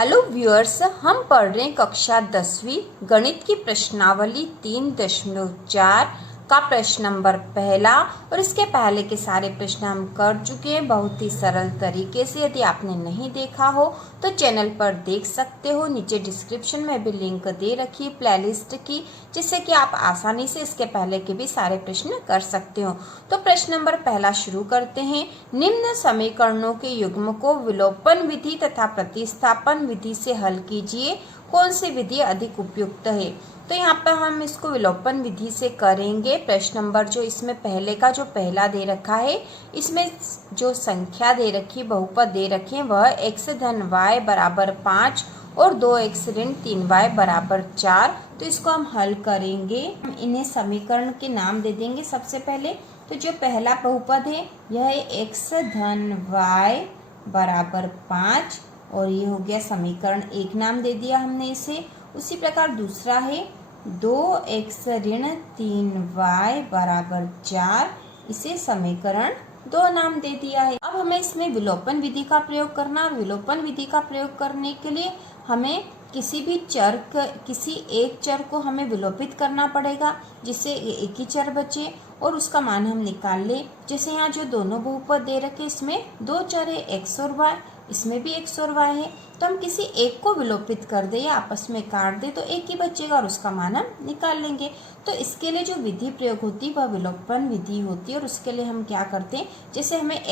Hello viewers, हम पढ़ रहे हैं कक्षा 10वीं गणित की प्रश्नावली 3.4 का प्रश्न नंबर पहला। और इसके पहले के सारे प्रश्न हम कर चुके हैं बहुत ही सरल तरीके से। यदि आपने नहीं देखा हो तो चैनल पर देख सकते हो। नीचे डिस्क्रिप्शन में भी लिंक दे रखी है प्लेलिस्ट की, जिससे कि आप आसानी से इसके पहले के भी सारे प्रश्न कर सकते हो। तो प्रश्न नंबर पहला शुरू करते हैं। निम्न समीकरणों के युग्म को विलोपन विधि तथा प्रतिस्थापन विधि से हल कीजिए। कौन सी विधि अधिक उपयुक्त है? तो यहाँ पर हम इसको विलोपन विधि से करेंगे। प्रश्न नंबर जो इसमें पहले का जो पहला दे रखा है, इसमें जो संख्या दे रखी, बहुपद दे रखे हैं, वह x धन y बराबर 5 और 2x ऋण 3y बराबर 4। तो इसको हम हल करेंगे। हम इन्हें समीकरण के नाम दे देंगे। सबसे पहले तो जो पहला बहुपद है यह है x धन y बराबर 5 और ये हो गया समीकरण एक, नाम दे दिया हमने इसे। उसी प्रकार दूसरा है 2x ऋण 3y बराबर 4, इसे समीकरण 2 नाम दे दिया है। अब हमें इसमें विलोपन विधि का प्रयोग करना। और विलोपन विधि का प्रयोग करने के लिए हमें किसी एक चर को हमें विलोपित करना पड़ेगा, जिससे एक ही चर बचे और उसका मान हम निकाल ले। जैसे यहाँ जो दोनों बहुपद दे रखे, इसमें दो चर है x और y, इसमें भी x और y है। तो हम किसी एक को विलोपित कर दे या आपस में काट दे तो एक ही बचेगा और उसका मान हम निकाल लेंगे। तो इसके लिए जो विधि प्रयोग होती है वह विलोपन विधि होती है। और उसके लिए हम क्या करते हैं, जैसे हमें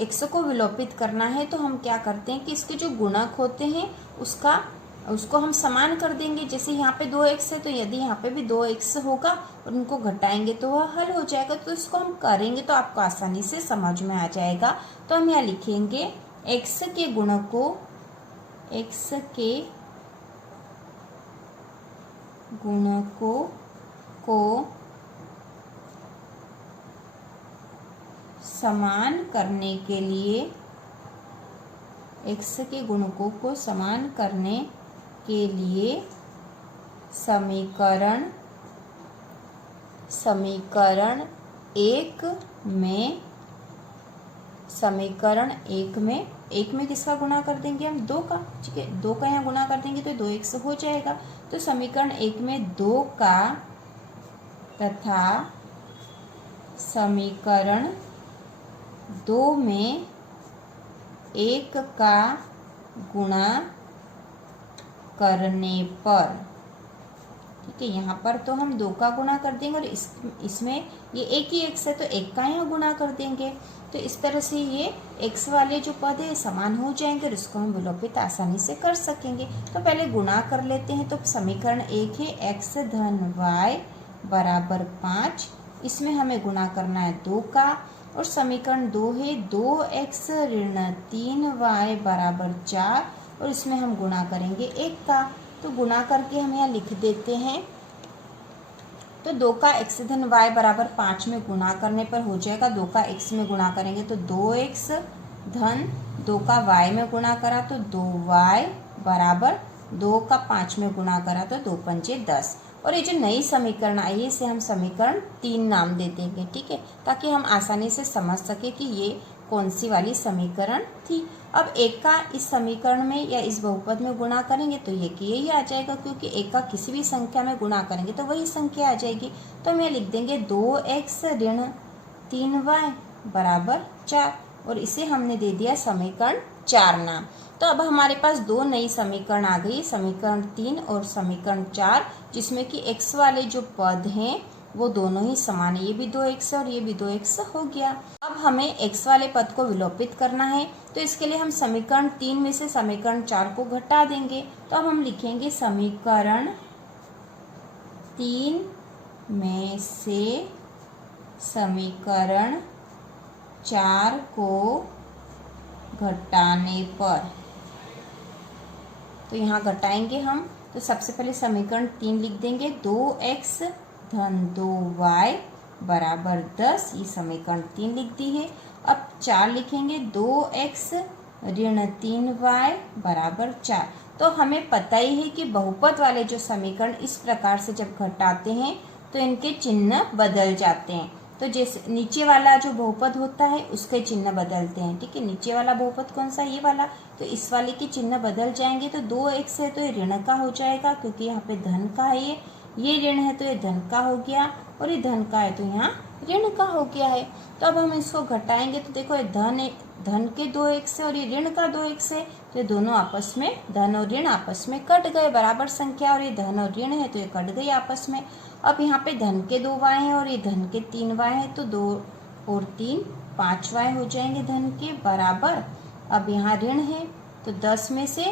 x को विलोपित करना है तो हम क्या करते हैं कि इसके जो गुणक होते हैं उसको हम समान कर देंगे। जैसे यहाँ पे 2x है तो यदि यहाँ पे भी 2x होगा और उनको घटाएंगे तो वह हल हो जाएगा। तो इसको हम करेंगे तो आपको आसानी से समझ में आ जाएगा। तो हम यहाँ लिखेंगे x के गुणकों को समान करने के लिए x के गुणकों को समान करने के लिए समीकरण एक में किसका गुणा कर देंगे हम? 2 का। ठीक है, 2 का यहाँ गुणा कर देंगे तो 2x हो जाएगा। तो समीकरण 1 में 2 का तथा समीकरण 2 में 1 का गुणा करने पर, ठीक है, यहाँ पर तो हम 2 का गुणा कर देंगे और इसमें ये एक ही x है तो 1 का यहाँ गुणा कर देंगे। तो इस तरह से ये x वाले जो पद है समान हो जाएंगे और इसको हम विलोपित आसानी से कर सकेंगे। तो पहले गुणा कर लेते हैं। तो समीकरण 1 है x धन y बराबर 5, इसमें हमें गुणा करना है 2 का। और समीकरण 2 है 2x ऋण 3y बराबर 4 और इसमें हम गुणा करेंगे 1 का। तो गुणा करके हम यहाँ लिख देते हैं। तो 2 का x धन y बराबर 5 में गुणा करने पर हो जाएगा, 2 का x में गुणा करेंगे तो 2x धन 2 का y में गुणा करा तो 2y बराबर 2 का 5 में गुणा करा तो 2 पंजे 10। और ये जो नई समीकरण आई है इसे हम समीकरण 3 नाम दे देंगे। ठीक है, ताकि हम आसानी से समझ सके कि ये कौन सी वाली समीकरण थी। अब एक का इस समीकरण में या इस बहुपद में गुणा करेंगे तो ये कि यही आ जाएगा, क्योंकि एक का किसी भी संख्या में गुणा करेंगे तो वही संख्या आ जाएगी। तो हम ये लिख देंगे 2x ऋण 3y बराबर 4 और इसे हमने दे दिया समीकरण 4 नाम। तो अब हमारे पास 2 नई समीकरण आ गई, समीकरण 3 और समीकरण 4, जिसमें कि x वाले जो पद हैं वो दोनों ही समान है। ये भी 2x और ये भी 2x हो गया। अब हमें x वाले पद को विलोपित करना है तो इसके लिए हम समीकरण 3 में से समीकरण 4 को घटा देंगे। तो अब हम लिखेंगे समीकरण 3 में से समीकरण 4 को घटाने पर, तो यहाँ घटाएंगे हम। तो सबसे पहले समीकरण 3 लिख देंगे 2x धन 2y बराबर 10, ये समीकरण 3 लिख दी है। अब 4 लिखेंगे 2x ऋण 3y बराबर 4। तो हमें पता ही है कि बहुपद वाले जो समीकरण इस प्रकार से जब घटाते हैं तो इनके चिन्ह बदल जाते हैं। तो जैसे नीचे वाला जो बहुपद होता है उसके चिन्ह बदलते हैं। ठीक है, नीचे वाला बहुपद कौन सा, ये वाला, तो इस वाले के चिन्ह बदल जाएंगे। तो 2x है तो ये ऋण का हो जाएगा, क्योंकि यहाँ पे धन का है, ये ऋण है तो ये धन का हो गया, और ये धन का है तो यहाँ ऋण का हो गया है। तो अब हम इसको घटाएंगे तो देखो ये धन के 2x है और ये ऋण का 2x है, तो ये दोनों आपस में, धन और ऋण आपस में कट गए, बराबर संख्या, और ये धन और ऋण है तो ये कट गई आपस में। अब यहाँ पे धन के 2y हैं और ये धन के 3y है, तो 2 और 3 5y हो जाएंगे धन के, बराबर। अब यहाँ ऋण है तो 10 में से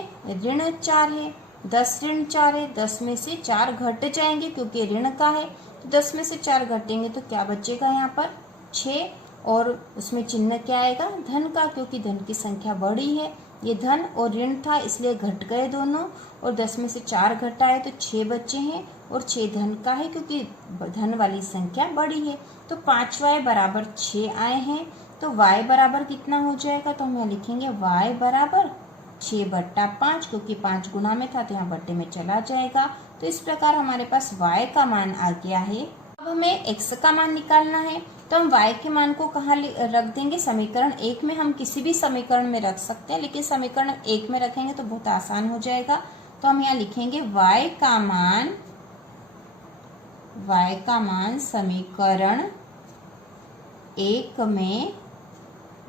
ऋण 4 है, 10 ऋण 4 है, 10 में से 4 घट जाएंगे क्योंकि ऋण का है, तो 10 में से 4 घटेंगे तो क्या बचेगा यहाँ पर 6, और उसमें चिन्ह क्या आएगा, धन का, क्योंकि धन की संख्या बड़ी है। ये धन और ऋण था इसलिए घट गए दोनों, और 10 में से 4 घटा है तो 6 बचे हैं, और 6 धन का है क्योंकि धन वाली संख्या बड़ी है। तो 5y बराबर 6 आए हैं, तो y बराबर कितना हो जाएगा, तो हम यहाँ लिखेंगे y बराबर 6/5, क्योंकि 5 गुना में था तो यहाँ बट्टे में चला जाएगा। तो इस प्रकार हमारे पास y का मान आ गया है। अब हमें x का मान निकालना है, तो हम y के मान को कहाँ रख देंगे, समीकरण 1 में। हम किसी भी समीकरण में रख सकते हैं, लेकिन समीकरण 1 में रखेंगे तो बहुत आसान हो जाएगा। तो हम यहाँ लिखेंगे y का मान समीकरण 1 में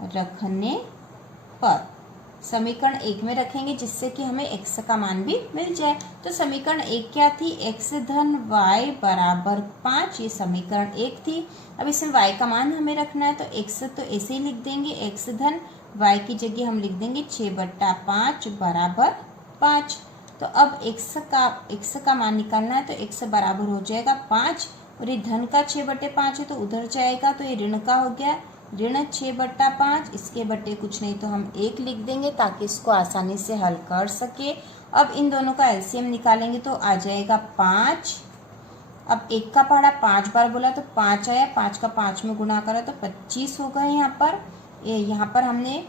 रखने पर, समीकरण 1 में रखेंगे जिससे कि हमें x का मान भी मिल जाए। तो समीकरण 1 क्या थी, x धन y बराबर 5, ये समीकरण 1 थी। अब इसमें y का मान हमें रखना है, तो x तो ऐसे ही लिख देंगे, x धन y की जगह हम लिख देंगे 6/5 बराबर 5। तो अब x का मान निकालना है, तो x बराबर हो जाएगा 5, और ये धन का 6/5 है तो उधर जाएगा, तो ये ऋण का हो गया, ऋण 6/5, इसके बट्टे कुछ नहीं तो हम 1 लिख देंगे ताकि इसको आसानी से हल कर सके। अब इन दोनों का एलसीएम निकालेंगे तो आ जाएगा 5। अब 1 का पहाड़ा 5 बार बोला तो 5 आया, 5 का 5 में गुणा करा तो 25 हो गए। यहाँ पर हमने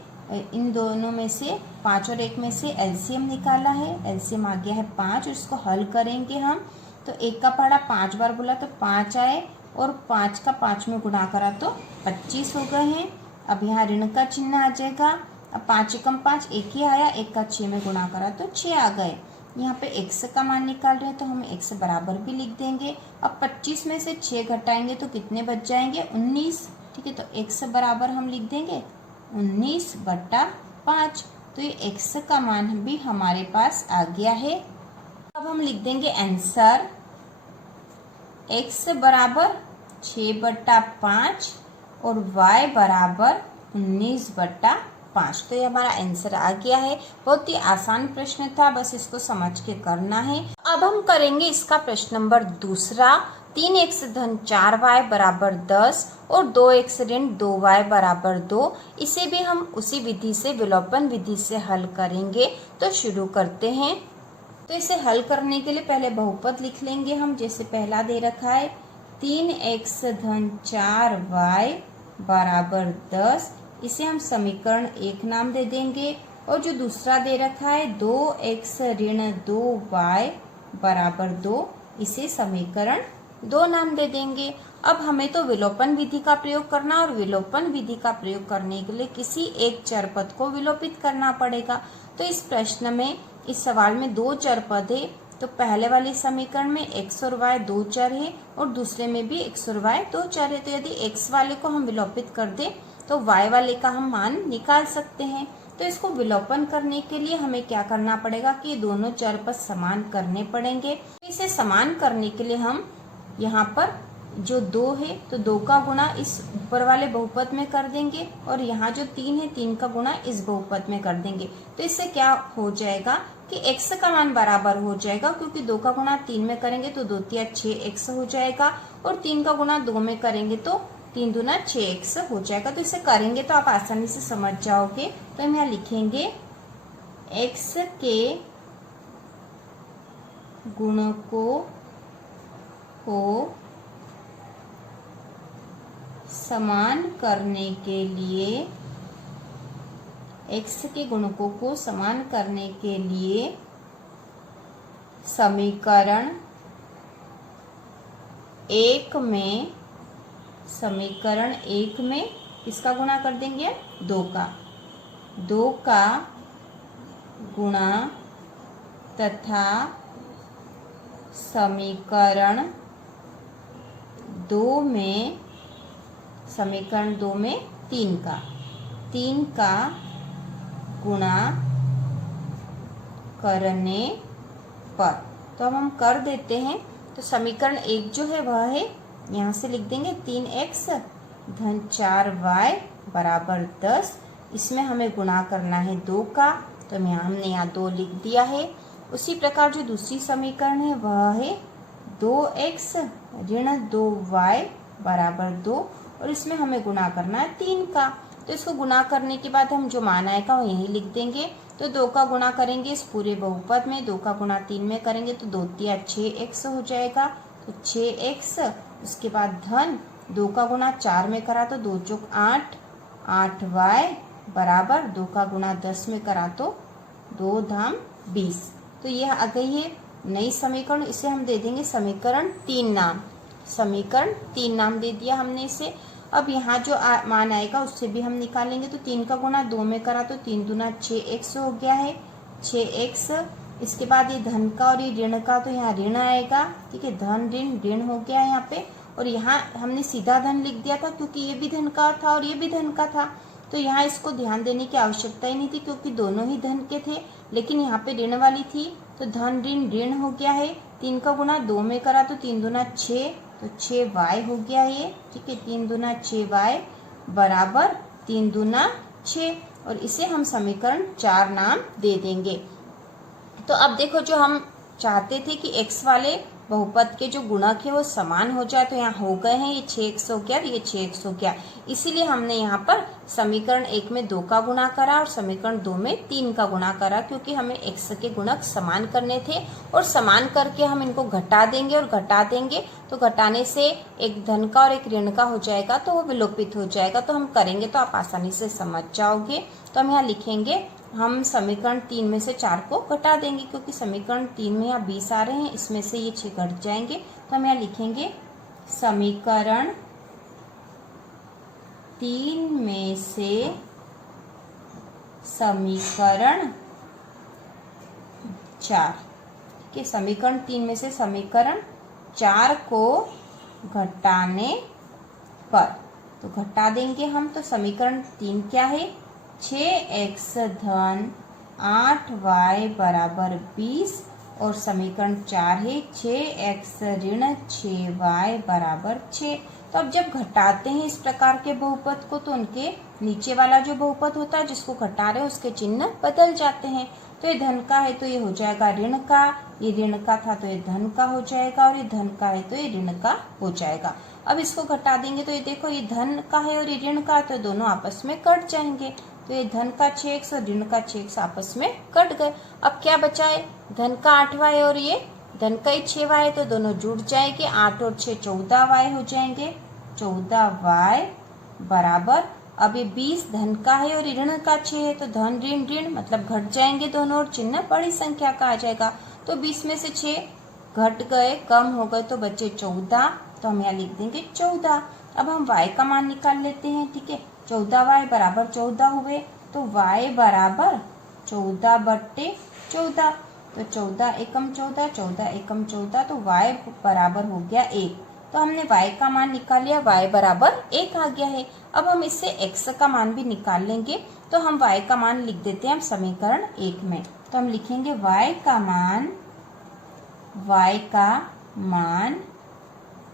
इन दोनों में से 5 और 1 में से एलसीएम निकाला है, एलसीएम आ गया है 5, इसको हल करेंगे हम। तो 1 का पहाड़ा 5 बार बोला तो 5 आए, और 5 का 5 में गुणा करा तो 25 हो गए हैं। अब यहाँ ऋण का चिन्ह आ जाएगा। अब 5 एकम 5, 1 ही आया, 1 का 6 में गुणा करा तो 6 आ गए। यहाँ पे x का मान निकाल रहे हैं तो हम x बराबर भी लिख देंगे। अब 25 में से 6 घटाएंगे तो कितने बच जाएंगे, 19। ठीक है, तो x बराबर हम लिख देंगे 19/5। तो ये x का मान भी हमारे पास आ गया है। अब हम लिख देंगे आंसर, x बराबर 6/5 और y बराबर 19/5। तो ये हमारा आंसर आ गया है। बहुत ही आसान प्रश्न था, बस इसको समझ के करना है। अब हम करेंगे इसका प्रश्न नंबर दूसरा। 3x धन 4y बराबर 10 और 2x ऋण 2y बराबर 2। इसे भी हम उसी विधि से, विलोपन विधि से हल करेंगे। तो शुरू करते हैं। तो इसे हल करने के लिए पहले बहुपद लिख लेंगे हम, जैसे पहला दे रखा है 3x धन 4y बराबर 10, इसे हम समीकरण 1 नाम दे देंगे। और जो दूसरा दे रखा है 2x ऋण 2y बराबर 2, इसे समीकरण 2 नाम दे देंगे। अब हमें तो विलोपन विधि का प्रयोग करना, और विलोपन विधि का प्रयोग करने के लिए किसी एक चर पद को विलोपित करना पड़ेगा। तो इस प्रश्न में, इस सवाल में 2 चर पद है। तो पहले वाले समीकरण में x और y 2 चर है, और दूसरे में भी x और y 2 चर है। तो यदि x वाले को हम विलोपित कर दें तो y वाले का हम मान निकाल सकते हैं। तो इसको विलोपन करने के लिए हमें क्या करना पड़ेगा कि ये दोनों चर पद समान करने पड़ेंगे। इसे समान करने के लिए हम यहाँ पर जो 2 है तो 2 का गुणा इस ऊपर वाले बहुपद में कर देंगे, और यहाँ जो 3 है 3 का गुणा इस बहुपद में कर देंगे। तो इससे क्या हो जाएगा कि x का मान बराबर हो जाएगा, क्योंकि 2 का गुणा 3 में करेंगे तो 2 तिया 6x हो जाएगा, और 3 का गुणा 2 में करेंगे तो 3 दूना 6x हो जाएगा। तो इसे करेंगे तो आप आसानी से समझ जाओगे। तो हम यहाँ लिखेंगे x के गुणकों को समान करने के लिए, x के गुणकों को समान करने के लिए समीकरण 1 में समीकरण 1 में किसका गुणा कर देंगे? 2 का। 2 का गुणा तथा समीकरण 2 में 3 का। 3 का गुणा करने पर, तो अब हम कर देते हैं। तो समीकरण 1 जो है वह है, यहाँ से लिख देंगे 3x धन 4y बराबर 10। इसमें हमें गुणा करना है 2 का, तो हमने यहाँ 2 लिख दिया है। उसी प्रकार जो दूसरी समीकरण है वह है 2x ऋण 2y बराबर 2, और इसमें हमें गुणा करना है 3 का। तो इसको गुणा करने के बाद हम जो मान आएगा वो यही लिख देंगे। तो 2 का गुणा करेंगे इस पूरे बहुपद में, 2 का गुणा 3 में करेंगे तो 2 तिया 6x हो जाएगा, तो 6x। उसके बाद धन 2 का गुणा 4 में करा तो 2 चौक 8, 8y बराबर 2 का गुणा 10 में करा तो 2 धाम 20। तो यह आ गई है नई समीकरण। इसे हम दे देंगे समीकरण 3 नाम। समीकरण 3 नाम दे दिया हमने इसे। अब यहाँ जो मान आएगा उससे भी हम निकालेंगे। तो 3 का गुणा 2 में करा तो 3 दूना 6x हो गया है, 6x। इसके बाद ये धन का और ये ऋण का, तो यहाँ ऋण आएगा, ठीक है, धन ऋण ऋण हो गया है यहाँ पे। और यहाँ हमने सीधा धन लिख दिया था क्योंकि ये भी धन का था और ये भी धन का था, तो यहाँ इसको ध्यान देने की आवश्यकता ही नहीं थी क्योंकि दोनों ही धन के थे। लेकिन यहाँ पे ऋण वाली थी तो धन ऋण ऋण हो गया है। 3 का गुणा 2 में करा तो 3 दूना 6, तो 6y हो गया ये, ठीक है। 3 दूना 6y बराबर 3 दूना 6, और इसे हम समीकरण 4 नाम दे देंगे। तो अब देखो, जो हम चाहते थे कि x वाले बहुपद के जो गुणक है वो समान हो जाए, तो यहाँ हो गए हैं। ये 6x हो गया, ये 6x हो गया। इसीलिए हमने यहाँ पर समीकरण 1 में 2 का गुणा करा और समीकरण 2 में 3 का गुणा करा, क्योंकि हमें x के गुणक समान करने थे। और समान करके हम इनको घटा देंगे, और घटा देंगे तो घटाने से एक धन का और एक ऋण का हो जाएगा, तो वो विलोपित हो जाएगा। तो हम करेंगे तो आप आसानी से समझ जाओगे। तो हम यहाँ लिखेंगे, हम समीकरण 3 में से 4 को घटा देंगे, क्योंकि समीकरण 3 में यहाँ 20 आ रहे हैं, इसमें से ये 6 घट जाएंगे। तो हम यहाँ लिखेंगे समीकरण 3 में से समीकरण 4, ठीक है, समीकरण 3 में से समीकरण 4 को घटाने पर, तो घटा देंगे हम। तो समीकरण 3 क्या है? 6x धन 8y बराबर 20, और समीकरण 4 है 6x ऋण 6y बराबर 6। तो अब जब घटाते हैं इस प्रकार के बहुपद को, तो उनके नीचे वाला जो बहुपद होता है जिसको घटा रहे हैं उसके चिन्ह बदल जाते हैं। तो ये धन का है तो ये हो जाएगा ऋण का, ये ऋण का था तो ये धन का हो जाएगा, और ये धन का है तो ये ऋण का हो जाएगा। अब इसको घटा देंगे तो ये देखो, ये धन का है और ये ऋण का, तो दोनों आपस में कट जाएंगे। तो ये धन का 6x और ऋण का 6x आपस में कट गए। अब क्या बचा है? धन का 8y और ये धन का ही 6y, तो दोनों जुड़ जाएंगे। 8 और 6 14y हो जाएंगे, 14y बराबर, अब ये 20 धन का है और ऋण का 6 है, तो धन ऋण ऋण मतलब घट जाएंगे दोनों, और चिन्ह बड़ी संख्या का आ जाएगा। तो 20 में से 6 घट गए, कम हो गए, तो बचे 14। तो हम यहाँ लिख देंगे 14। अब हम y का मान निकाल लेते हैं, ठीक है। 14y बराबर 14 हुए, तो y बराबर 14/14, तो 14 एकम 14, 14 एकम 14, तो y बराबर हो गया 1। तो हमने y का मान निकाल लिया, y बराबर 1 आ गया है। अब हम इससे x का मान भी निकाल लेंगे, तो हम y का मान लिख देते हैं हम समीकरण 1 में। तो हम लिखेंगे y का मान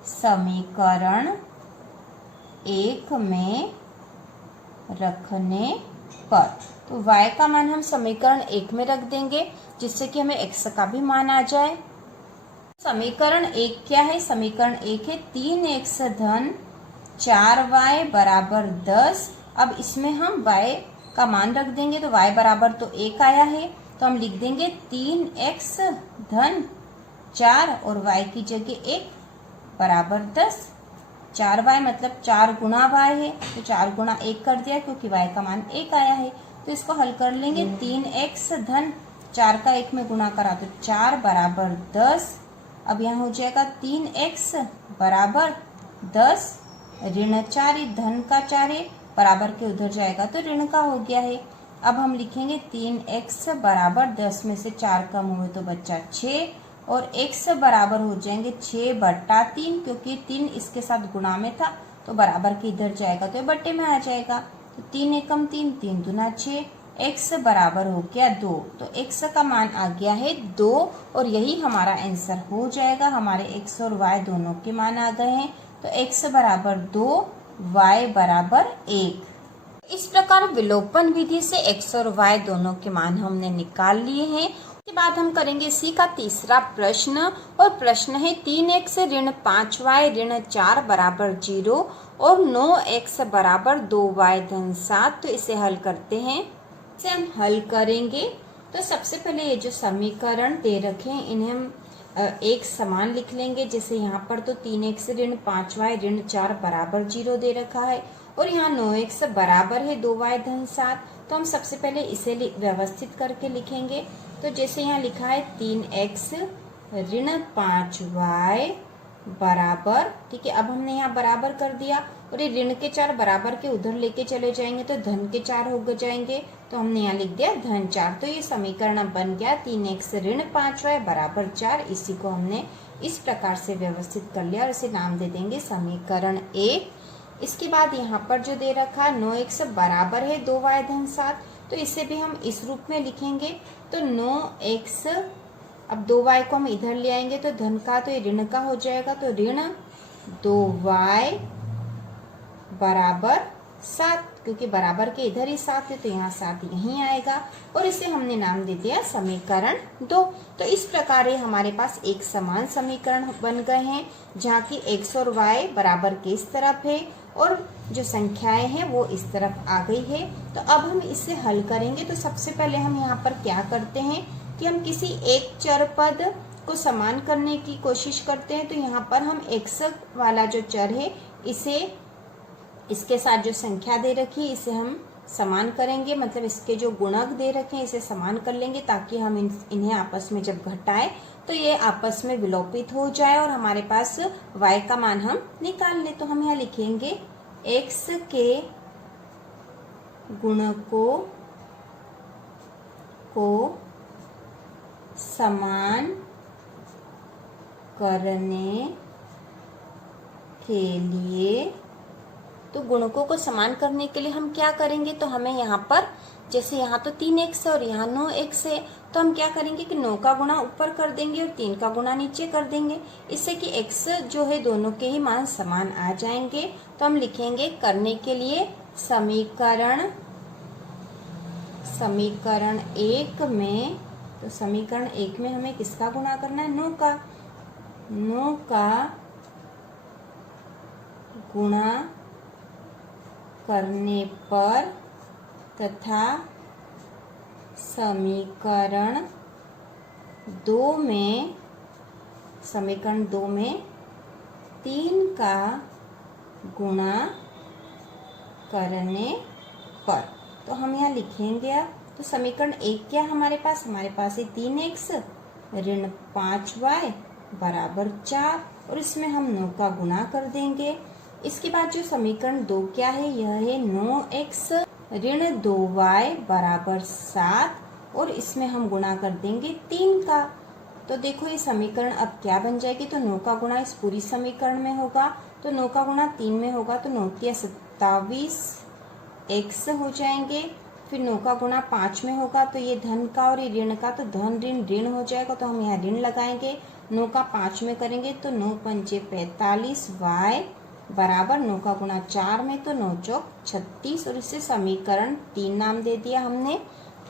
समीकरण 1 में रखने पर, तो y का मान हम समीकरण 1 में रख देंगे, जिससे कि हमें x का भी मान आ जाए। समीकरण 1 क्या है? समीकरण 1 है 3x धन 4y बराबर 10। अब इसमें हम y का मान रख देंगे, तो y बराबर तो 1 आया है, तो हम लिख देंगे 3x धन 4 और y की जगह 1 बराबर 10। 4y मतलब 4 गुणा y है, तो 4 गुणा 1 कर दिया क्योंकि y का मान 1 आया है। तो इसको हल कर लेंगे, 3x धन 4 का 1 में गुणा करा तो 4 बराबर 10। अब यहाँ हो जाएगा 3x बराबर 10 ऋण 4, ये धन का 4 है, बराबर के उधर जाएगा तो ऋण का हो गया है। अब हम लिखेंगे 3x बराबर 10 में से 4 कम हुए तो बच्चा 6 और x बराबर हो जाएंगे 6/3, क्योंकि 3 इसके साथ गुणा में था तो बराबर के इधर जाएगा तो ये बट्टे में आ जाएगा। तो 3 एकम 3, 3 दूना 6, x बराबर हो गया 2। तो x का मान आ गया है 2 और यही हमारा आंसर हो जाएगा। हमारे x और y दोनों के मान आ गए हैं। तो x बराबर 2, y बराबर 1। इस प्रकार विलोपन विधि से x और y दोनों के मान हमने निकाल लिए हैं। इसके बाद हम करेंगे इसी का तीसरा प्रश्न और प्रश्न है 3x ऋण 5y ऋण 4 बराबर 0 और 9x बराबर 2y धन 7। तो इसे हल करते हैं। इसे हम हल करेंगे तो सबसे पहले ये जो समीकरण दे रखे हैं इन्हें हम एक समान लिख लेंगे। जैसे यहाँ पर तो 3x ऋण 5y ऋण 4 बराबर 0 दे रखा है और यहाँ 9x बराबर है 2y धन 7। तो हम सबसे पहले इसे व्यवस्थित करके लिखेंगे। तो जैसे यहाँ लिखा है 3x ऋण 5y बराबर, ठीक है, अब हमने यहाँ बराबर कर दिया और ये ऋण के 4 बराबर के उधर लेके चले जाएंगे तो धन के 4 हो जाएंगे। तो हमने यहाँ लिख दिया धन 4। तो ये समीकरण बन गया 3x ऋण 5y बराबर 4। इसी को हमने इस प्रकार से व्यवस्थित कर लिया और इसे नाम दे देंगे समीकरण 1। इसके बाद यहाँ पर जो दे रखा है 9x बराबर है 2y धन 7, तो इसे भी हम इस रूप में लिखेंगे। तो 9x, अब 2y को हम इधर ले आएंगे तो धन का तो ये ऋण का हो जाएगा। तो ऋण 2y बराबर 7, क्योंकि बराबर के इधर ही 7 है तो यहाँ 7 यहीं आएगा और इसे हमने नाम दे दिया समीकरण 2। तो इस प्रकार ये हमारे पास एक समान समीकरण बन गए हैं जहाँ की x और y बराबर के इस तरफ है और जो संख्याएं हैं वो इस तरफ आ गई है। तो अब हम इसे हल करेंगे। तो सबसे पहले हम यहाँ पर क्या करते हैं कि हम किसी एक चर पद को समान करने की कोशिश करते हैं। तो यहाँ पर हम x वाला जो चर है इसे इसके साथ जो संख्या दे रखी है इसे हम समान करेंगे, मतलब इसके जो गुणक दे रखे हैं इसे समान कर लेंगे ताकि हम इन्हें आपस में जब घटाएं तो ये आपस में विलोपित हो जाए और हमारे पास y का मान हम निकाल लें। तो हम यहाँ लिखेंगे x के गुणकों को समान करने के लिए, तो गुणकों को समान करने के लिए हम क्या करेंगे, तो हमें यहाँ पर जैसे यहाँ तो 3x है और यहाँ 9x है तो हम क्या करेंगे कि 9 का गुणा ऊपर कर देंगे और 3 का गुणा नीचे कर देंगे, इससे कि x जो है दोनों के ही मान समान आ जाएंगे। तो हम लिखेंगे करने के लिए समीकरण 1 में, तो समीकरण 1 में हमें किसका गुणा करना है, 9 का गुणा करने पर तथा समीकरण 2 में 3 का गुणा करने पर। तो हम यहाँ लिखेंगे अब, तो समीकरण 1 क्या हमारे पास है 3x ऋण 5y बराबर 4 और इसमें हम 9 का गुणा कर देंगे। इसके बाद जो समीकरण 2 क्या है, यह है 9x ऋण 2y बराबर 7 और इसमें हम गुणा कर देंगे 3 का। तो देखो ये समीकरण अब क्या बन जाएगी, तो 9 का गुणा इस पूरी समीकरण में होगा, तो 9 का गुणा 3 में होगा तो 9 × 27 x हो जाएंगे। फिर 9 का गुणा 5 में होगा तो ये धन का और ये ऋण का, तो धन ऋण ऋण हो जाएगा तो हम यहाँ ऋण लगाएंगे। 9 का 5 में करेंगे तो 9 × 5 = 45 y बराबर 9 का गुणा 4 में तो 9 × 36 और इसे समीकरण 3 नाम दे दिया हमने।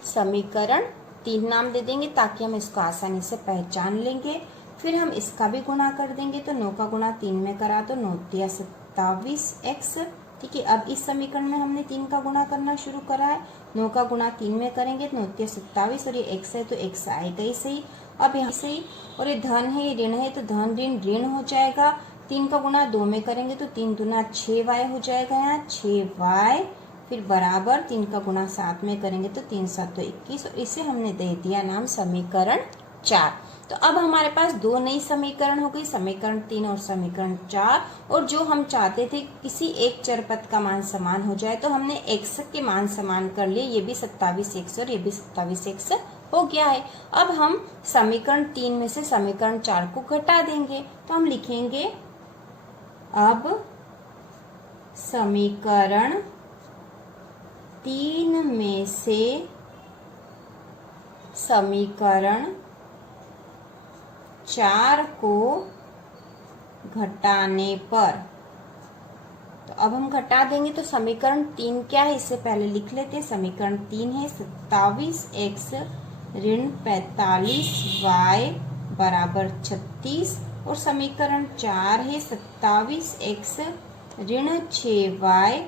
समीकरण 3 नाम दे देंगे ताकि हम इसको आसानी से पहचान लेंगे। फिर हम इसका भी गुणा कर देंगे, तो 9 का गुणा 3 में करा तो 9 × 27 x, ठीक है। अब इस समीकरण में हमने 3 का गुणा करना शुरू करा है, 9 का गुणा 3 में करेंगे तो 9 × 27 और ये x है तो x आएगा ही सही। अब यहाँ सही, और ये धन है ये ऋण है तो धन ऋण ऋण हो जाएगा। 3 का गुणा 2 में करेंगे तो 3 दूना 6y हो जाएगा, यहाँ 6y, फिर बराबर 3 का गुणा 7 में करेंगे तो 3 × 7 = 21 और इसे हमने दे दिया नाम समीकरण 4। तो अब हमारे पास दो नई समीकरण हो गई, समीकरण 3 और समीकरण 4। और जो हम चाहते थे किसी एक चर पद का मान समान हो जाए, तो हमने x के मान समान कर लिए। ये भी 27x और ये भी 27x हो गया है। अब हम समीकरण 3 में से समीकरण 4 को घटा देंगे, तो हम लिखेंगे अब समीकरण 3 में से समीकरण 4 को घटाने पर, तो अब हम घटा देंगे। तो समीकरण 3 क्या है, इससे पहले लिख लेते हैं। समीकरण 3 है 27x ऋण 45y बराबर 36, और समीकरण 4 है 27x ऋण 6y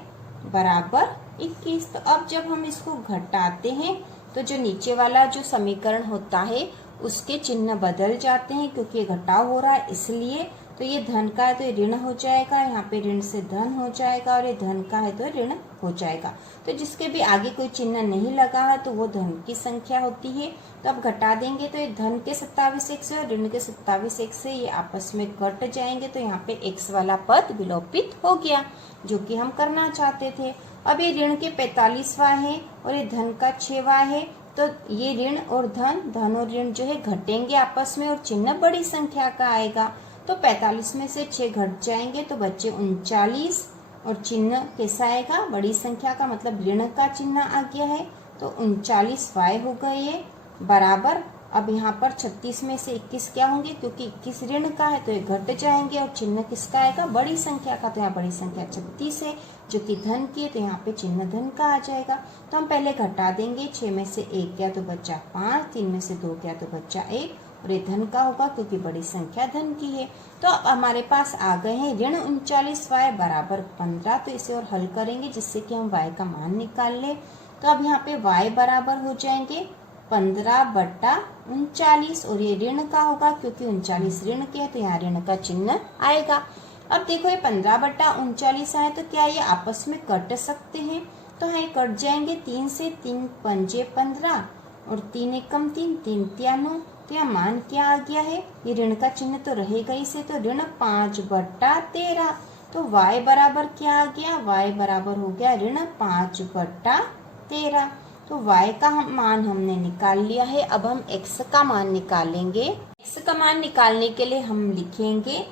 बराबर 21। तो अब जब हम इसको घटाते हैं तो जो नीचे वाला जो समीकरण होता है उसके चिन्ह बदल जाते हैं, क्योंकि ये घटाव हो रहा है इसलिए। तो ये धन का है तो ये ऋण हो जाएगा, यहाँ पे ऋण से धन हो जाएगा, और ये धन का है तो ऋण हो जाएगा। तो जिसके भी आगे कोई चिन्ह नहीं लगा है तो वो धन की संख्या होती है। तो अब घटा देंगे तो ये धन के 27x और ऋण के 27x से ये आपस में कट जाएंगे। तो यहाँ पे x वाला पद विलोपित हो गया, जो कि हम करना चाहते थे। अब ये ऋण के 45y है और ये धन का 6y है, तो ये ऋण और धन और ऋण जो है घटेंगे आपस में, और चिन्ह बड़ी संख्या का आएगा। तो 45 में से 6 घट जाएंगे तो बच्चे 39, और चिन्ह कैसा आएगा, बड़ी संख्या का, मतलब ऋण का चिन्ह आ गया है। तो 39y हो गए ये बराबर। अब यहाँ पर 36 में से 21 क्या होंगे, क्योंकि 21 ऋण का है तो ये घट जाएंगे, और चिन्ह किसका आएगा, बड़ी संख्या का। तो यहाँ बड़ी संख्या 36 है जो कि धन की है, तो यहाँ पे चिन्ह धन का आ जाएगा। तो हम पहले घटा देंगे। 6 में से 1 गया तो बच्चा 5, 3 में से 2 गया तो बच्चा 1, और ये धन का होगा क्योंकि बड़ी संख्या धन की है। तो अब हमारे पास आ गए हैं ऋण 39y बराबर 15। तो इसे और हल करेंगे जिससे कि हम y का मान निकाल लें। तो अब यहाँ पे y बराबर हो जाएंगे 15/39, और ये ऋण का होगा क्योंकि 39 ऋण के है तो यहाँ ऋण का चिन्ह आएगा। अब देखो ये 15/39 आए तो क्या ये आपस में कट सकते हैं, तो हाँ कट जाएंगे। 3 से 3 पंजे 15 और 3 एकम 3, 3 तिया 9। तो यहाँ मान क्या आ गया है, ये ऋण का चिन्ह तो रहेगा इसे, तो ऋण 5/13। तो y बराबर क्या आ गया, y बराबर हो गया ऋण 5/13। तो y का मान हमने निकाल लिया है। अब हम x का मान निकालेंगे। x का मान निकालने के लिए हम लिखेंगे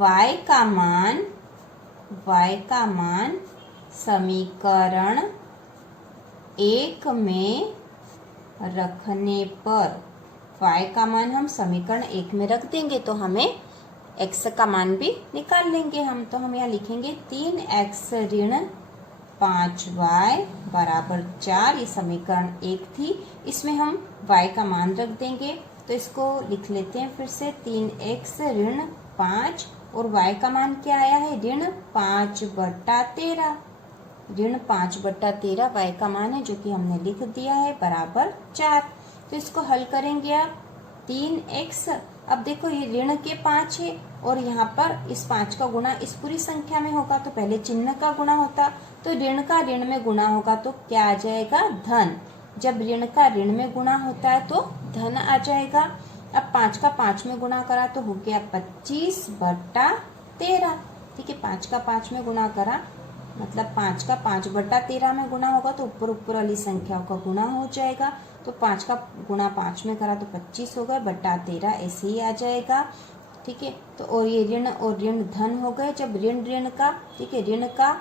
y का मान समीकरण 1 में रखने पर, y का मान हम समीकरण 1 में रख देंगे तो हमें x का मान भी निकाल लेंगे हम। तो हम यहाँ लिखेंगे 3x ऋण 5y बराबर 4। ये समीकरण 1 थी, इसमें हम y का मान रख देंगे। तो इसको लिख लेते हैं फिर से, 3x ऋण 5, और y का मान क्या आया है, ऋण 5/13। ऋण 5/13 y का मान है, जो कि हमने लिख दिया है, बराबर 4। तो इसको हल करेंगे आप। 3x, अब देखो ये ऋण के 5 है और यहाँ पर इस 5 का गुणा इस पूरी संख्या में होगा, तो पहले चिन्ह का गुणा होता, तो ऋण का ऋण में गुणा होगा तो क्या आ जाएगा, धन। जब ऋण का ऋण में गुणा होता है तो धन आ जाएगा। अब 5 का 5 में गुणा करा तो हो गया 25/13। ठीक है, 5 का 5 में गुणा करा मतलब 5 का 5/13 में गुणा होगा तो ऊपर वाली संख्याओं का गुणा हो जाएगा। तो 5 का गुणा 5 में करा तो 25 हो गए, बटा 13 ऐसे ही आ जाएगा। ठीक है, तो और ये ऋण और ऋण धन हो गए। जब ऋण ऋण का, ठीक है, ऋण का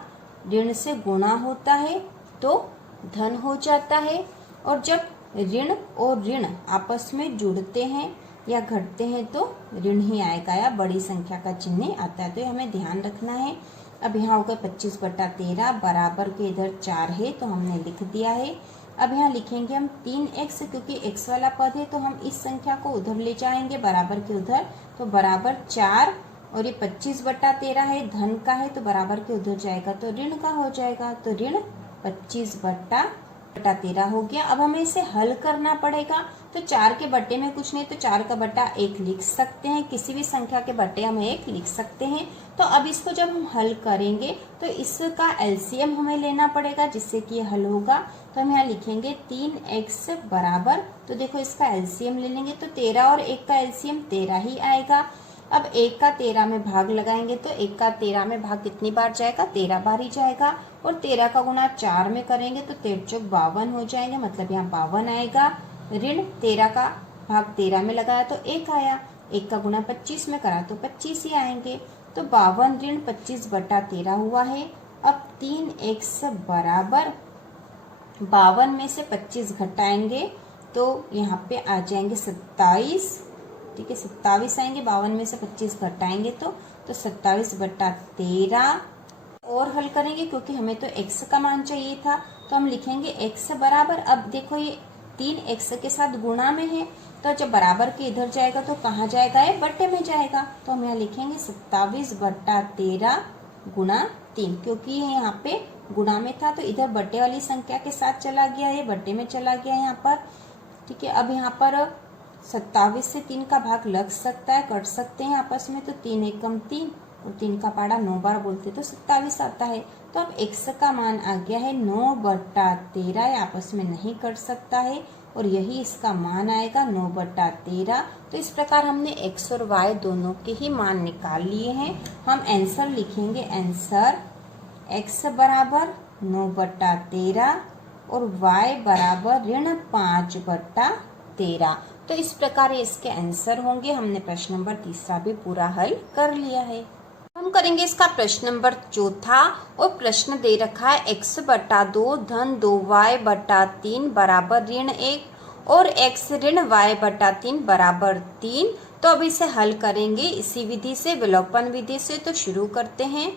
ऋण से गुणा होता है तो धन हो जाता है, और जब ऋण और ऋण आपस में जुड़ते हैं या घटते हैं तो ऋण ही आएगा या बड़ी संख्या का चिन्ह आता है। तो ये हमें ध्यान रखना है। अब यहाँ हो गया 25/13, बराबर के इधर 4 है तो हमने लिख दिया है। अब यहाँ लिखेंगे हम 3x, क्योंकि x वाला पद है तो हम इस संख्या को उधर ले जाएंगे बराबर के उधर, तो बराबर 4, और ये 25/13 है, धन का है तो बराबर के उधर जाएगा तो ऋण का हो जाएगा, तो ऋण 25/13 हो गया। अब हमें इसे हल करना पड़ेगा, तो 4 के बट्टे में कुछ नहीं, तो 4 का बट्टा 1 लिख सकते हैं। किसी भी संख्या के बट्टे हम 1 लिख सकते हैं। तो अब इसको जब हम हल करेंगे तो इसका एलसीएम हमें लेना पड़ेगा, जिससे कि ये हल होगा। तो हम यहाँ लिखेंगे 3x बराबर, तो देखो इसका एलसीएम ले लेंगे तो 13 और 1 का एलसीएम 13 ही आएगा। अब 1 का 13 में भाग लगाएंगे तो 1 का 13 में भाग कितनी बार जाएगा, 13 बार ही जाएगा। और 13 का गुणा 4 में करेंगे तो 13 चौक 52 हो जाएंगे, मतलब यहाँ 52 आएगा। ऋण 13 का भाग 13 में लगाया तो 1 आया, 1 का गुणा 25 में करा तो 25 ही आएंगे। तो 52 ऋण 25 बटा 13 हुआ है। अब 3x बराबर 52 में से 25 घटाएंगे तो यहाँ पे आ जाएंगे 27, ठीक है 27 आएंगे। 52 में से 25 घटाएंगे तो 27 बटा 13 और हल करेंगे, क्योंकि हमें तो x का मान चाहिए था। तो हम लिखेंगे x बराबर, अब देखो ये 3x के साथ गुणा में है, तो जब बराबर के इधर जाएगा तो कहाँ जाएगा, ये बट्टे में जाएगा। तो हम यहाँ लिखेंगे 27 बटा 13 गुणा 3, क्योंकि ये यहाँ पे गुणा में था तो इधर बट्टे वाली संख्या के साथ चला गया, ये बट्टे में चला गया यहाँ पर, ठीक है। अब यहाँ पर 27 से 3 का भाग लग सकता है, कट सकते हैं आपस में, तो 3 एकम 3 और 3 का पाड़ा 9 बार बोलते तो 27 आता है। तो अब x का मान आ गया है 9 बटा 13, आपस में नहीं कट सकता है और यही इसका मान आएगा 9 बटा 13। तो इस प्रकार हमने x और y दोनों के ही मान निकाल लिए हैं। हम आंसर लिखेंगे, आंसर x बराबर 9 बटा 13 और y बराबर ऋण 5 बटा 13। तो इस प्रकार इसके आंसर होंगे। हमने प्रश्न नंबर 3 भी पूरा हल कर लिया है। हम करेंगे इसका प्रश्न नंबर 4 और प्रश्न दे रखा है x बटा 2 धन 2y बटा 3 बराबर ऋण 1 और x ऋण y बटा 3 बराबर 3। तो अब इसे हल करेंगे इसी विधि से, विलोपन विधि से। तो शुरू करते हैं।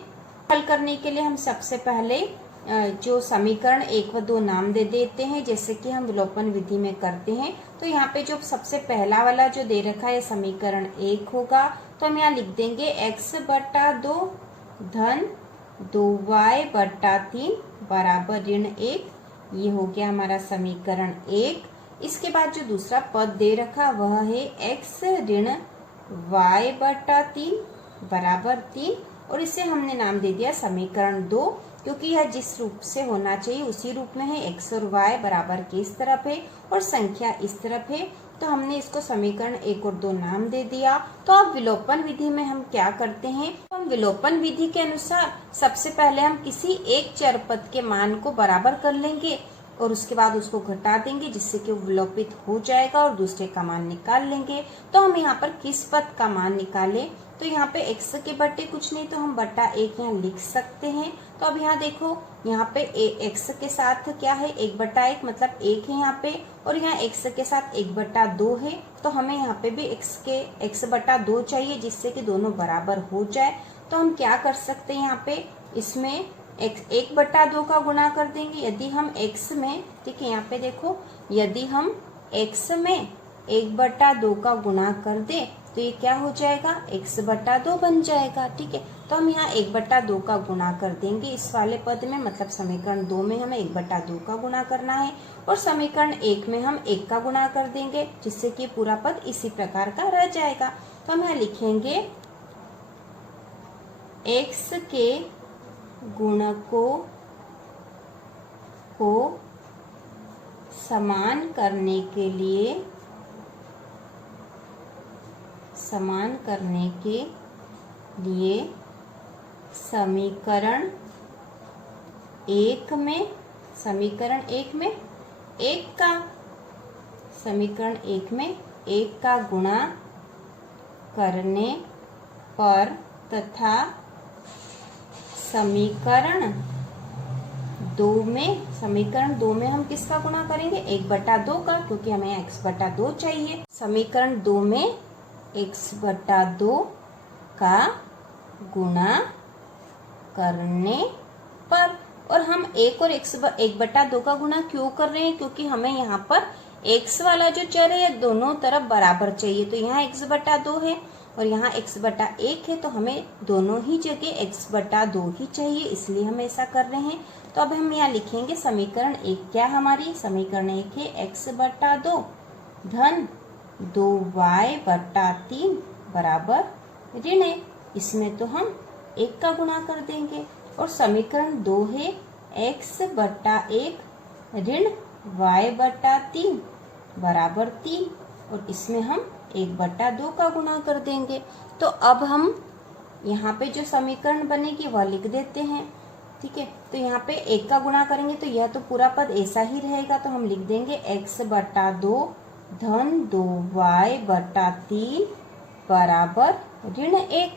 हल करने के लिए हम सबसे पहले जो समीकरण 1 व 2 नाम दे देते हैं, जैसे कि हम विलोपन विधि में करते हैं। तो यहाँ पे जो सबसे पहला वाला जो दे रखा है समीकरण 1 होगा, तो हम यहाँ लिख देंगे x बटा 2 धन 2y बटा 3 बराबर ऋण 1। ये हो गया हमारा समीकरण 1। इसके बाद जो दूसरा पद दे रखा वह है x ऋण y बटा 3 बराबर 3 और इसे हमने नाम दे दिया समीकरण 2, क्योंकि यह जिस रूप से होना चाहिए उसी रूप में है। x और y बराबर के इस तरफ है और संख्या इस तरफ है, तो हमने इसको समीकरण 1 और 2 नाम दे दिया। तो अब विलोपन विधि में हम क्या करते हैं, हम विलोपन विधि के अनुसार सबसे पहले हम किसी एक चर पद के मान को बराबर कर लेंगे और उसके बाद उसको घटा देंगे, जिससे कि वो विलोपित हो जाएगा और दूसरे का मान निकाल लेंगे। तो हम यहाँ पर किस पद का मान निकालें, तो यहाँ पे x के बट्टे कुछ नहीं, तो हम बट्टा 1 यहाँ लिख सकते हैं। तो अब यहाँ देखो, यहाँ पे x के साथ क्या है 1 बट्टा 1, मतलब 1 है यहाँ पे, और यहाँ x के साथ 1 बट्टा 2 है। तो हमें यहाँ पे भी x बट्टा 2 चाहिए, जिससे कि दोनों बराबर हो जाए। तो हम क्या कर सकते हैं, यहाँ पे इसमें 1 बट्टा 2 का गुणा कर देंगे। यदि हम x में, ठीक है यहाँ पे देखो, यदि हम x में 1 बट्टा 2 का गुणा कर दे तो ये क्या हो जाएगा, x बट्टा 2 बन जाएगा, ठीक है। तो हम यहाँ 1 बट्टा 2 का गुणा कर देंगे इस वाले पद में, मतलब समीकरण 2 में हमें 1 बट्टा 2 का गुणा करना है और समीकरण 1 में हम 1 का गुणा कर देंगे, जिससे कि पूरा पद इसी प्रकार का रह जाएगा। तो हम यहाँ लिखेंगे x के गुणकों को समान करने के लिए समीकरण 1 में 1 का गुणा करने पर तथा समीकरण 2 में हम किसका गुणा करेंगे, 1 बट्टा 2 का, क्योंकि हमें x बट्टा 2 चाहिए। समीकरण 2 में x बट्टा 2 का गुणा करने पर, और हम 1 और 1 बट्टा 2 का गुणा क्यों कर रहे हैं, क्योंकि हमें यहाँ पर x वाला जो चर है ये दोनों तरफ बराबर चाहिए। तो यहाँ x बट्टा 2 है और यहाँ x बट्टा 1 है, तो हमें दोनों ही जगह x बट्टा 2 ही चाहिए, इसलिए हम ऐसा कर रहे हैं। तो अब हम यहाँ लिखेंगे समीकरण 1 क्या हमारी, समीकरण 1 है x बट्टा 2 धन 2y बटा 3 बराबर ऋण 1। इसमें तो हम 1 का गुणा कर देंगे और समीकरण 2 है x बटा 1 ऋण y बटा 3 बराबर 3 और इसमें हम 1 बटा 2 का गुणा कर देंगे। तो अब हम यहाँ पे जो समीकरण बनेगी वह लिख देते हैं। ठीक है, तो यहाँ पे 1 का गुणा करेंगे तो यह तो पूरा पद ऐसा ही रहेगा, तो हम लिख देंगे x बटा 2 धन 2y बटा 3 बराबर ऋण 1।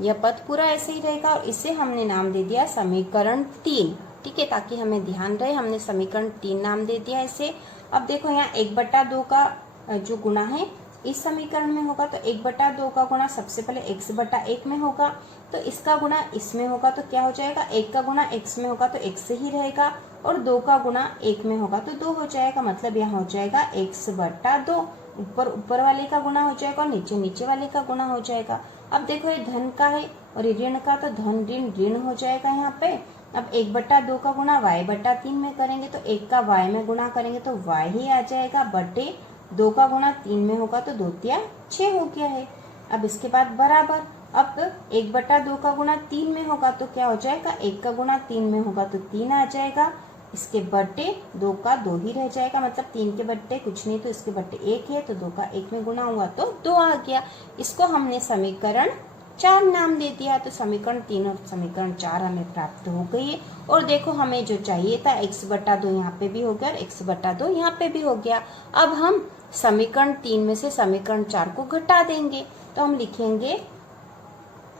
यह पद पूरा ऐसे ही रहेगा और इसे हमने नाम दे दिया समीकरण 3। ठीक है, ताकि हमें ध्यान रहे, हमने समीकरण 3 नाम दे दिया इसे। अब देखो यहाँ 1 बटा 2 का जो गुणा है इस समीकरण में होगा, तो 1 बटा 2 का गुणा सबसे पहले x बटा 1 में होगा, तो इसका गुणा इसमें होगा तो क्या हो जाएगा, 1 का गुणा x में होगा तो x से ही रहेगा और 2 का गुणा 1 में होगा तो 2 हो जाएगा। मतलब यहाँ हो जाएगा x बटा 2, ऊपर वाले का गुणा हो जाएगा और नीचे वाले का गुणा हो जाएगा। अब देखो ये धन का है और ये ऋण का, तो धन ऋण ऋण हो जाएगा यहाँ पे। अब 1 बटा 2 का गुणा y बटा 3 में करेंगे तो 1 का y में गुणा करेंगे तो y ही आ जाएगा, बटे 2 का गुणा 3 में होगा तो 2 तिया 6 हो गया है। अब इसके बाद बराबर, अब 1 बटा 2 का गुणा 3 में होगा तो क्या हो जाएगा, 1 का गुणा 3 में होगा तो 3 आ जाएगा, इसके बट्टे 2 का 2 ही रह जाएगा। मतलब 3 के बट्टे कुछ नहीं तो इसके बट्टे 1 है, तो 2 का 1 में गुणा हुआ तो 2 आ गया। इसको हमने समीकरण 4 नाम दे दिया। तो समीकरण 3 और समीकरण 4 हमें प्राप्त हो गई है। और देखो हमें जो चाहिए था x बटा 2 यहाँ पे भी हो गया और x बटा 2 यहाँ पे भी हो गया। अब हम समीकरण 3 में से समीकरण 4 को घटा देंगे, तो हम लिखेंगे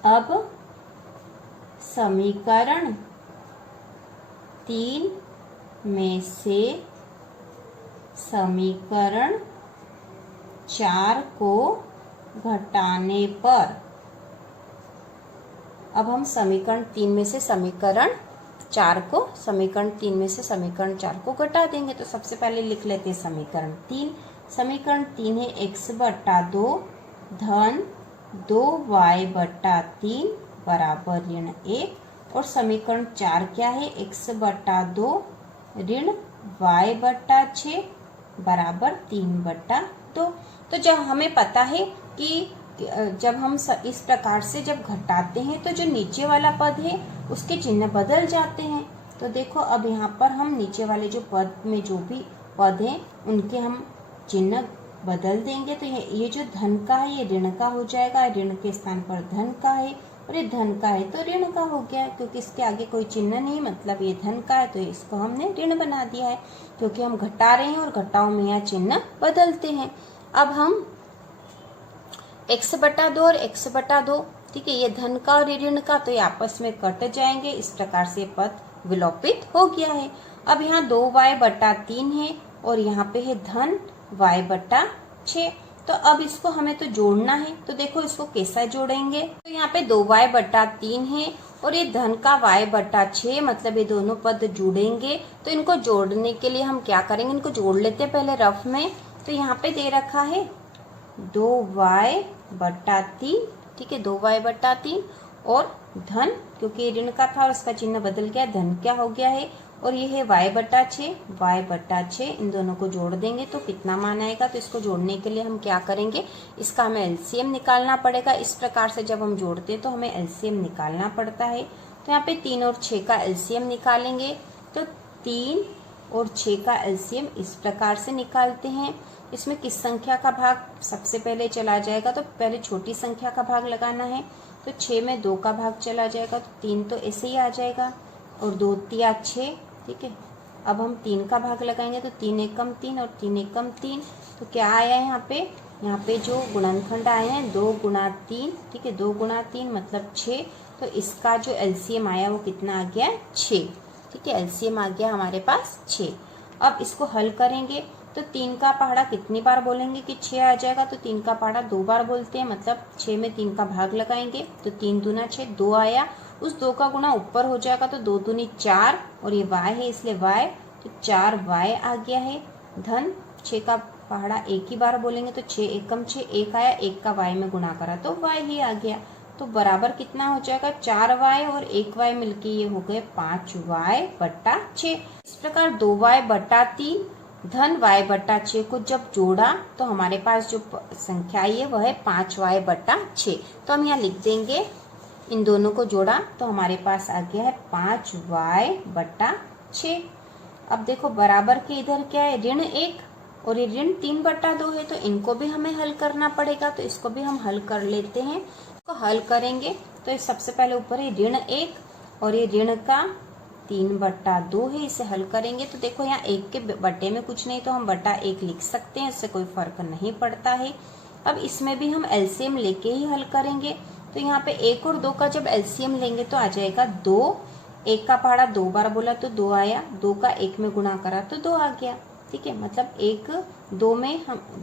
अब समीकरण 3 में से समीकरण 4 को घटाने पर, अब हम समीकरण 3 में से समीकरण 4 को समीकरण 3 में से समीकरण 4 को घटा देंगे। तो सबसे पहले लिख लेते हैं समीकरण 3। समीकरण 3 है x बटा 2 धन 2y बटा 3 बराबर ऋण 1 और समीकरण 4 क्या है, x बटा 2 ऋण y बटा 6 बराबर 3 बटा 2। तो जब हमें पता है कि जब हम इस प्रकार से जब घटाते हैं तो जो नीचे वाला पद है उसके चिन्ह बदल जाते हैं। तो देखो अब यहाँ पर हम नीचे वाले जो पद में जो भी पद हैं उनके हम चिन्ह बदल देंगे। तो ये जो धन का है ये ऋण का हो जाएगा, ऋण के स्थान पर धन का है और ये धन का है तो ऋण का हो गया, क्योंकि इसके आगे कोई चिन्ह नहीं, मतलब ये धन का है तो इसको हमने ऋण बना दिया है, क्योंकि हम घटा रहे हैं और घटाओं में यहाँ चिन्ह बदलते हैं। अब हम x बटा 2 और x बटा 2, ठीक है, ये धन का और ऋण का, तो ये आपस में कट जाएंगे। इस प्रकार से पद विलोपित हो गया है। अब यहाँ 2y बटा 3 है और यहाँ पे है धन y बटा 6। तो अब इसको हमें तो जोड़ना है, तो देखो इसको कैसा जोड़ेंगे। तो यहाँ पे 2y बटा 3 है और ये धन का y बटा 6, मतलब ये दोनों पद जुड़ेंगे। तो इनको जोड़ने के लिए हम क्या करेंगे, इनको जोड़ लेते हैं पहले रफ में। तो यहाँ पे दे रखा है 2y बटा 3, ठीक है, 2y बटा 3 और धन, क्योंकि ऋण का था और उसका चिन्ह बदल गया, धन क्या हो गया है, और ये है y बटा 6, y बटा 6, इन दोनों को जोड़ देंगे तो कितना मान आएगा। तो इसको जोड़ने के लिए हम क्या करेंगे, इसका हमें एलसीएम निकालना पड़ेगा। इस प्रकार से जब हम जोड़ते हैं तो हमें एलसीएम निकालना पड़ता है। तो यहाँ पे 3 और 6 का एलसीएम निकालेंगे, तो 3 और 6 का एलसीएम इस प्रकार से निकालते हैं। इसमें किस संख्या का भाग सबसे पहले चला जाएगा, तो पहले छोटी संख्या का भाग लगाना है। तो 6 में 2 का भाग चला जाएगा, तो 3 तो ऐसे ही आ जाएगा और 2 तिया 6, ठीक है। अब हम 3 का भाग लगाएंगे, तो 3 एकम 3 और 3 एकम 3, तो क्या आया है यहाँ पे जो गुणनखंड आए हैं 2 गुणा 3, ठीक है, 2 गुणा 3 मतलब 6। तो इसका जो एलसीएम आया वो कितना आ गया, 6, ठीक है, एलसीएम आ गया हमारे पास 6। अब इसको हल करेंगे तो 3 का पहाड़ा कितनी बार बोलेंगे कि 6 आ जाएगा, तो 3 का पहाड़ा 2 बार बोलते हैं, मतलब 6 में 3 का भाग लगाएंगे तो 3 दूना 6, 2 आया। उस 2 का गुणा ऊपर हो जाएगा तो 2 दूनी 4 और ये y है इसलिए y, तो 4y आ गया है। धन 6 का पहाड़ा एक ही बार बोलेंगे तो 6 एकम 6, 1 आया, 1 का y में गुणा करा तो y ही आ गया। तो बराबर कितना हो जाएगा, 4y और 1y मिलके ये हो गए 5y बटा 6। इस प्रकार 2y बटा 3 धन y बटा 6 को जब जोड़ा तो हमारे पास जो संख्या आई है वह है 5y बटा 6। तो हम यहाँ लिख देंगे, इन दोनों को जोड़ा तो हमारे पास आ गया है 5y बटा 6। अब देखो बराबर के इधर क्या है, ऋण 1 और ये ऋण 3 बटा 2 है, तो इनको भी हमें हल करना पड़ेगा। तो इसको भी हम हल कर लेते हैं। इसको हल करेंगे तो सबसे पहले ऊपर है ऋण 1 और ये ऋण का 3 बटा 2 है, इसे हल करेंगे तो देखो यहाँ 1 के बटे में कुछ नहीं तो हम बटा 1 लिख सकते हैं, इससे कोई फर्क नहीं पड़ता है। अब इसमें भी हम एलसीएम लेके ही हल करेंगे। तो यहाँ पे 1 और 2 का जब एलसीएम लेंगे तो आ जाएगा 2। 1 का पहाड़ा 2 बार बोला तो 2 आया, 2 का 1 में गुणा करा तो 2 आ गया। ठीक है, मतलब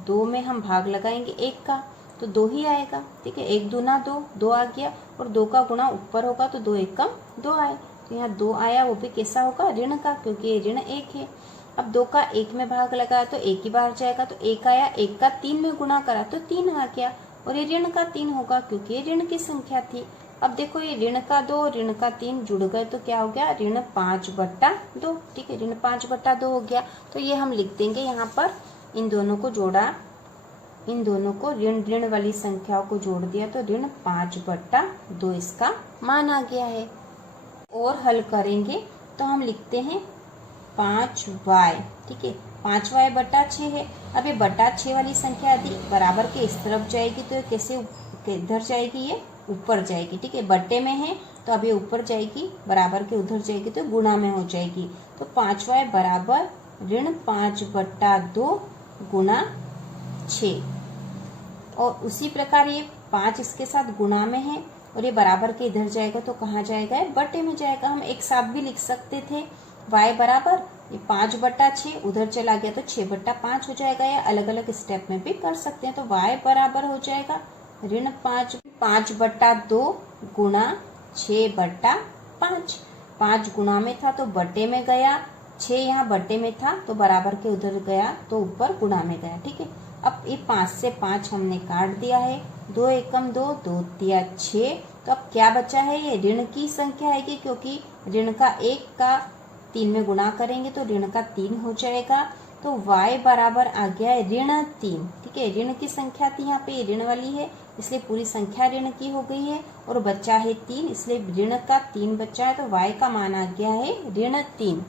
2 में हम भाग लगाएंगे 1 का तो 2 ही आएगा। ठीक है, 1 दूना 2 आ गया, और 2 का गुणा ऊपर होगा तो 2 एकम 2 आए। तो यहाँ 2 आया, वो भी कैसा होगा, ऋण का, क्योंकि ये ऋण 1 है। अब 2 का 1 में भाग लगाया तो 1 ही बार जाएगा, तो 1 आया, 1 का 3 में गुणा करा तो 3 आ गया, और ये ऋण का 3 होगा क्योंकि ये ऋण की संख्या थी। अब देखो ये ऋण का 2 ऋण का 3 जुड़ गए तो क्या हो गया, ऋण 5 बटा 2। ठीक है, ऋण 5 बटा 2 हो गया। तो ये हम लिख देंगे यहाँ पर, इन दोनों को जोड़ा, इन दोनों को ऋण वाली संख्याओं को जोड़ दिया तो ऋण 5 बटा 2 इसका मान आ गया है। और हल करेंगे तो हम लिखते हैं 5y। ठीक है, 5y बटा 6 है। अब ये बटा 6 वाली संख्या यदि बराबर के इस तरफ जाएगी तो कैसे इधर जाएगी, ये ऊपर जाएगी। ठीक है, बटे में है तो अब ये ऊपर जाएगी, बराबर के उधर जाएगी तो गुणा में हो जाएगी। तो 5y बराबर ऋण 5 बटा 2 गुणा 6। और उसी प्रकार ये 5 इसके साथ गुणा में है और ये बराबर के इधर जाएगा तो कहाँ जाएगा, बटे में जाएगा। हम एक साथ भी लिख सकते थे, y बराबर ये 5 बटा 6 उधर चला गया तो 6 बटा 5 हो जाएगा, या अलग अलग स्टेप में भी कर सकते हैं। तो y बराबर हो जाएगा ऋण 5 बटा 2 गुणा 6 बटा 5। 5 गुणा में था तो बटे में गया, 6 यहाँ बटे में था तो बराबर के उधर गया तो ऊपर गुणा में गया। ठीक है, अब ये 5 से 5 हमने काट दिया है, 2 एकम 2, 2 तिया 6। तो अब क्या बचा है, ये ऋण की संख्या आएगी, क्योंकि ऋण का 1 का 3 में गुणा करेंगे तो ऋण का 3 हो जाएगा। तो y बराबर आ गया है ऋण 3। ठीक है, ऋण की संख्या थी यहाँ पे, ऋण वाली है इसलिए पूरी संख्या ऋण की हो गई है, और बचा है 3 इसलिए ऋण का 3 बचा है। तो y का मान आ गया है ऋण 3।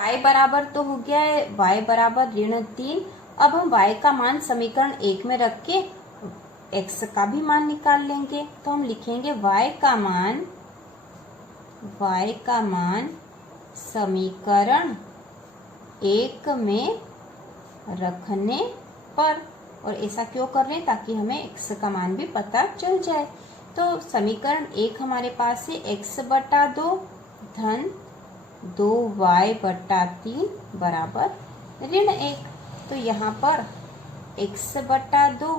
y बराबर तो हो गया है, y बराबर ऋण 3। अब हम y का मान समीकरण 1 में रख के x का भी मान निकाल लेंगे। तो हम लिखेंगे y का मान समीकरण 1 में रखने पर, और ऐसा क्यों कर रहे हैं, ताकि हमें x का मान भी पता चल जाए। तो समीकरण 1 हमारे पास है x बटा 2 धन 2y बटा 3 बराबर ऋण 1। तो यहाँ पर x बटा 2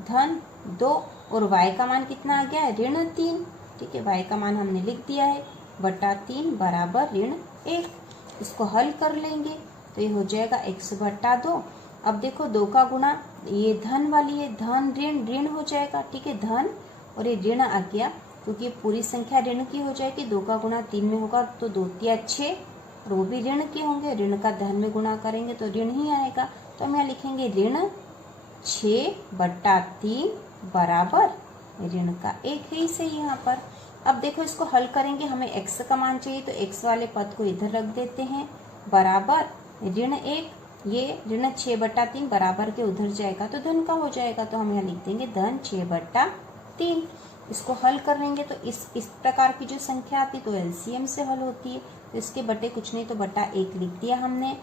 धन 2 और y का मान कितना आ गया है, ऋण 3। ठीक है, y का मान हमने लिख दिया है बटा 3 बराबर ऋण 1। इसको हल कर लेंगे तो ये हो जाएगा x बटा 2। अब देखो 2 का गुणा, ये धन वाली है, धन ऋण ऋण हो जाएगा। ठीक है, धन और ये ऋण आ गया, क्योंकि पूरी संख्या ऋण की हो जाएगी। 2 का गुणा 3 में होगा तो 2 तिया 6, और वो भी ऋण के होंगे, ऋण का धन में गुणा करेंगे तो ऋण ही आएगा। तो हम यहाँ लिखेंगे ऋण 6 बटा 3 बराबर ऋण का 1 है इसे यहाँ पर। अब देखो इसको हल करेंगे, हमें x का मान चाहिए तो x वाले पद को इधर रख देते हैं, बराबर ऋण 1, ये ऋण 6 बटा 3 बराबर के उधर जाएगा तो धन का हो जाएगा। तो हम यहाँ लिख देंगे धन 6 बटा 3। इसको हल करेंगे तो इस प्रकार की जो संख्या आती तो एलसीएम से हल होती है। तो इसके बटे कुछ नहीं तो बटा 1 लिख दिया हमने,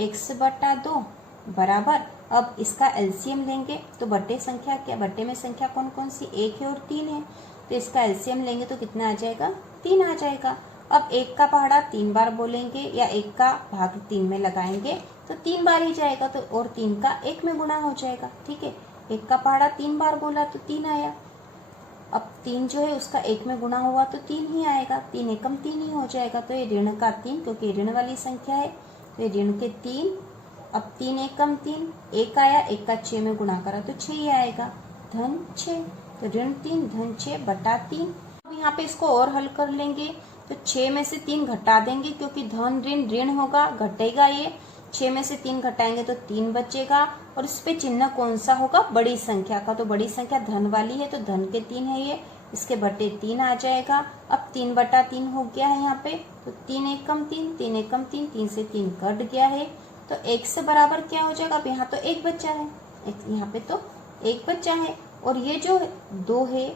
x बटा 2 बराबर, अब इसका एलसीएम लेंगे तो बटे संख्या क्या, बटे में संख्या कौन कौन सी, 1 है और 3 है, तो इसका एलसीएम लेंगे तो कितना आ जाएगा, 3 आ जाएगा। अब 1 का पहाड़ा 3 बार बोलेंगे या 1 का भाग 3 में लगाएंगे तो 3 बार ही जाएगा, तो और 3 का 1 में गुणा हो जाएगा। ठीक है, 1 का पहाड़ा 3 बार बोला तो 3 आया। अब 3 जो है उसका 1 में गुणा हुआ तो 3 ही आएगा, 3 एकम 3 ही हो जाएगा। तो ये ऋण का 3, क्योंकि ऋण वाली संख्या है तो ये ऋण के 3। अब 3 एकम 3, 1 आया, 1 का 6 में गुणा करा तो 6 ही आएगा, धन 6। तो ऋण 3 धन 6 बटा 3। अब यहाँ पे इसको और हल कर लेंगे तो 6 में से 3 घटा देंगे, क्योंकि धन ऋण ऋण होगा, घटेगा ये, 6 में से 3 घटाएंगे तो 3 बचेगा और इस पे चिन्ह कौन सा होगा, बड़ी संख्या का। तो बड़ी संख्या धन वाली है तो धन के 3 है ये, इसके बटे 3 आ जाएगा। अब 3/3 हो गया है यहाँ पे, तो 3 एकम 3, 3 एकम 3, 3 से 3 कट गया है तो 1 से बराबर क्या हो जाएगा। अब यहाँ तो 1 बच्चा है, यहाँ पे तो 1 बच्चा है और ये जो 2 है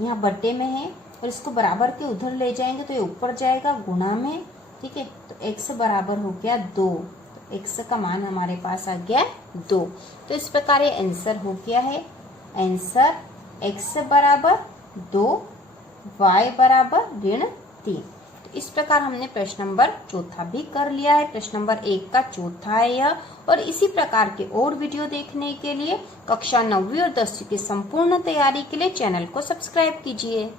यहाँ बटे में है और इसको बराबर के उधर ले जाएंगे तो ये ऊपर जाएगा गुणा में, ठीक है। तो x बराबर हो गया 2, तो x का मान हमारे पास आ गया 2। तो इस प्रकार ये आंसर हो गया है। आंसर x बराबर 2, y बराबर -3। तो इस प्रकार हमने प्रश्न नंबर चौथा भी कर लिया है। प्रश्न नंबर 1 का चौथा है यह। और इसी प्रकार के और वीडियो देखने के लिए कक्षा 9वीं और 10वीं की संपूर्ण तैयारी के लिए चैनल को सब्सक्राइब कीजिए।